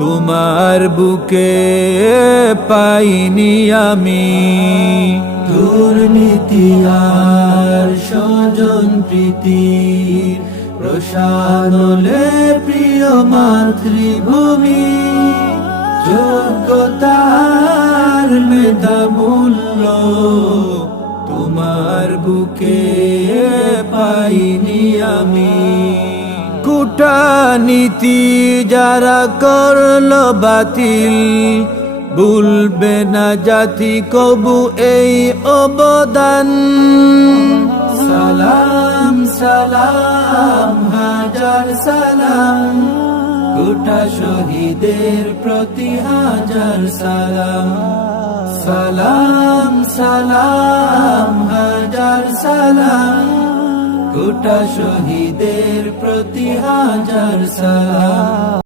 তোমার বুকে পাইনি আমি। দুর্নীতি আর স্বজন প্রীতির রসানলে প্রিয় মাতৃভূমি, যোগ্যতার মেধা মূল্য তোমার বুকে পাইনি আমি। কূটনীতি যারা করলো বাতিল, ভুলবে না জাতি কবু এই অবদান। সালাম সালাম হাজার সালাম, গোটা শহীদের প্রতি হাজার সালাম। সালাম সালাম হাজার সালাম, গোটা শহীদের প্রতি হাজার সালাম।